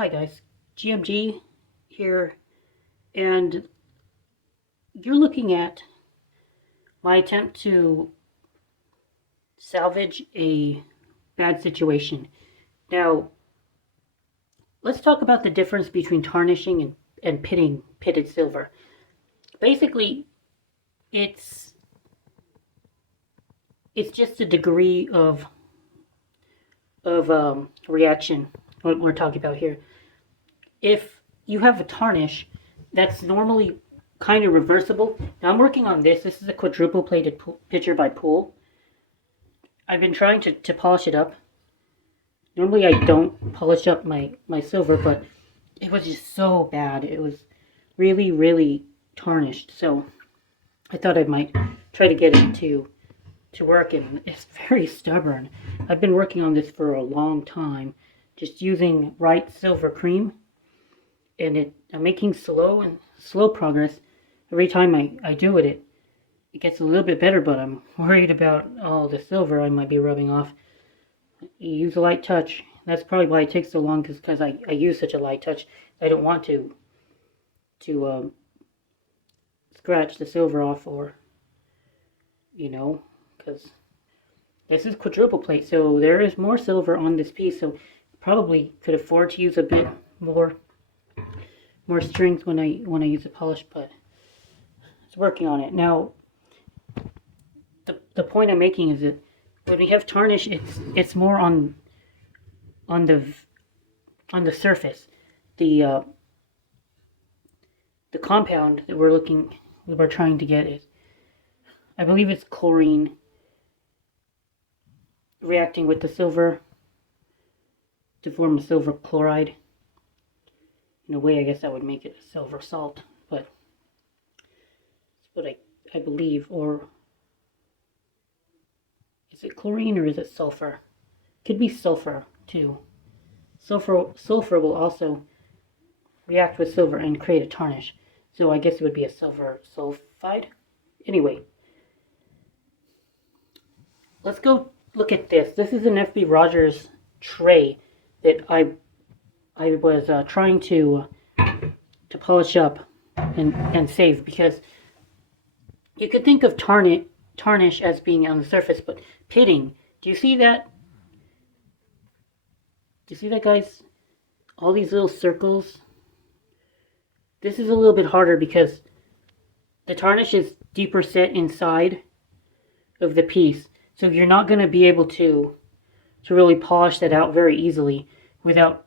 Hi guys, GMG here, and you're looking at my attempt to salvage a bad situation. Now, let's talk about the difference between tarnishing and pitted silver. Basically, it's just a degree of reaction, what we're talking about here. If you have a tarnish, that's normally kind of reversible. Now I'm working on this. This is a quadruple plated pitcher by Pool. I've been trying to polish it up. Normally I don't polish up my silver, but it was just so bad. It was really, really tarnished. So I thought I might try to get it to work, and it's very stubborn. I've been working on this for a long time, just using right silver cream, and I'm making slow progress. Every time I do it gets a little bit better, but I'm worried about all the silver I might be rubbing off. You use a light touch. That's probably why it takes so long, because I use such a light touch. I don't want to scratch the silver off, or because this is quadruple plate, so there is more silver on this piece, so probably could afford to use a bit more strength when I use the polish, but it's working on it. Now, the point I'm making is that when we have tarnish, it's more on the surface. The compound that we're trying to get is, I believe it's chlorine reacting with the silver to form a silver chloride. In a way, I guess that would make it a silver salt, but that's what I believe. Or is it chlorine or is it sulfur? Could be sulfur too. Sulfur will also react with silver and create a tarnish. So I guess it would be a silver sulfide. Anyway, let's go look at this. This is an FB Rogers tray that I was trying to polish up and save, because you could think of tarnish as being on the surface, but pitting. Do you see that? Do you see that, guys? All these little circles. This is a little bit harder because the tarnish is deeper set inside of the piece, so you're not going to be able to really polish that out very easily without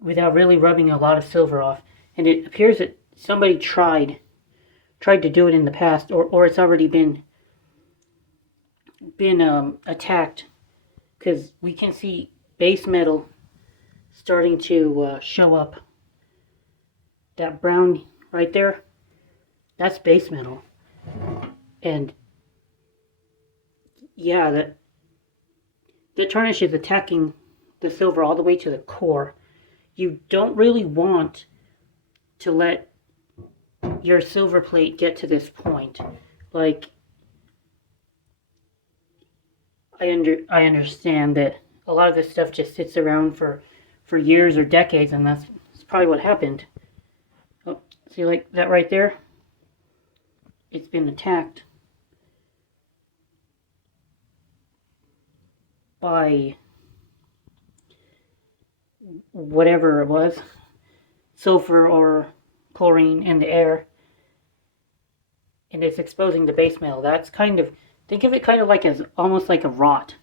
really rubbing a lot of silver off. And it appears that somebody tried to do it in the past, or it's already been attacked, because we can see base metal starting to show up. That brown right there, that's base metal. And yeah, the tarnish is attacking the silver all the way to the core. You don't really want to let your silver plate get to this point. Like, I understand that a lot of this stuff just sits around for years or decades, and that's probably what happened. Oh, see, like that right there? It's been attacked by whatever it was, sulfur or chlorine in the air, and it's exposing the base metal. That's kind of, think of it kind of like as almost like a rot,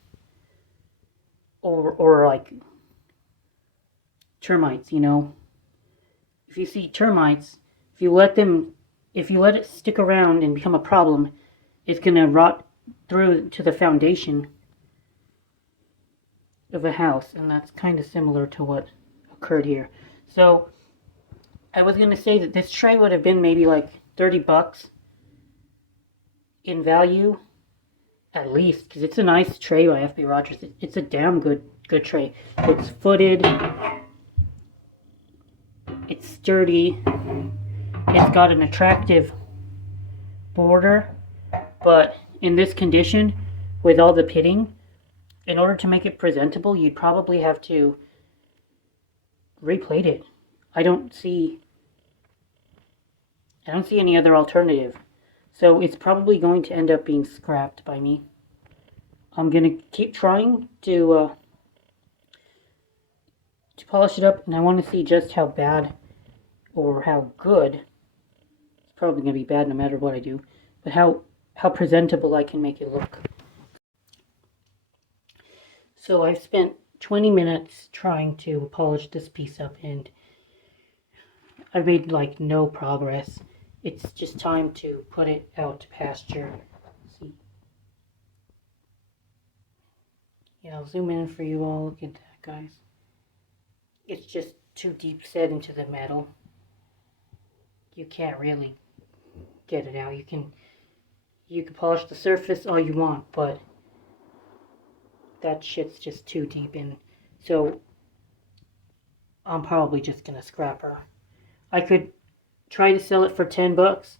or like termites. If you see termites, if you let it stick around and become a problem, it's gonna rot through to the foundation of a house, and that's kind of similar to what occurred here. So I was going to say that this tray would have been maybe like $30 in value, at least, because it's a nice tray by FB Rogers. It's a damn good tray. It's footed, it's sturdy, it's got an attractive border, but in this condition, with all the pitting, in order to make it presentable, you'd probably have to replate it. I don't see any other alternative. So it's probably going to end up being scrapped by me. I'm gonna keep trying to polish it up, and I want to see just how bad or how good. It's probably gonna be bad no matter what I do, but how presentable I can make it look. So I've spent 20 minutes trying to polish this piece up, and I've made like no progress. It's just time to put it out to pasture. See. Yeah, I'll zoom in for you all. Look at that, guys. It's just too deep set into the metal. You can't really get it out. You can polish the surface all you want, but that shit's just too deep in. So I'm probably just gonna scrap her. I could try to sell it for $10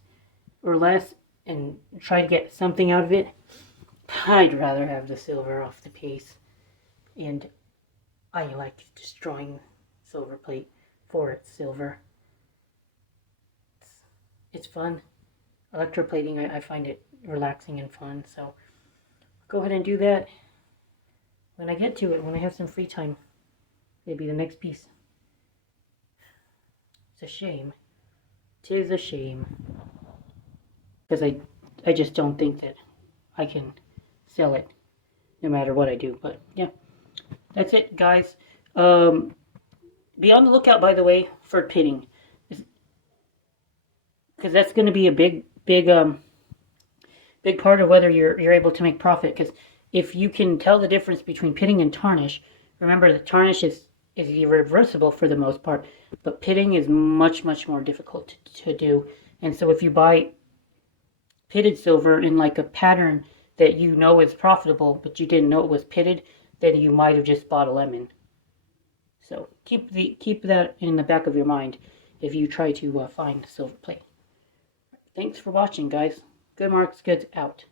or less and try to get something out of it. I'd rather have the silver off the piece, and I like destroying Silverplate for its silver. It's fun. Electroplating, I find it relaxing and fun, so go ahead and do that when I get to it, when I have some free time. Maybe the next piece. It's a shame. 'Tis a shame. Because I just don't think that I can sell it no matter what I do. But yeah, that's it, guys. Be on the lookout, by the way, for pitting, because that's going to be a big part of whether you're able to make profit. Because if you can tell the difference between pitting and tarnish, remember that tarnish is irreversible for the most part, but pitting is much more difficult to do. And so if you buy pitted silver in like a pattern that you know is profitable, but you didn't know it was pitted, then you might have just bought a lemon. So keep that in the back of your mind if you try to find Silverplate. Thanks for watching, guys. Good Marks Goods out.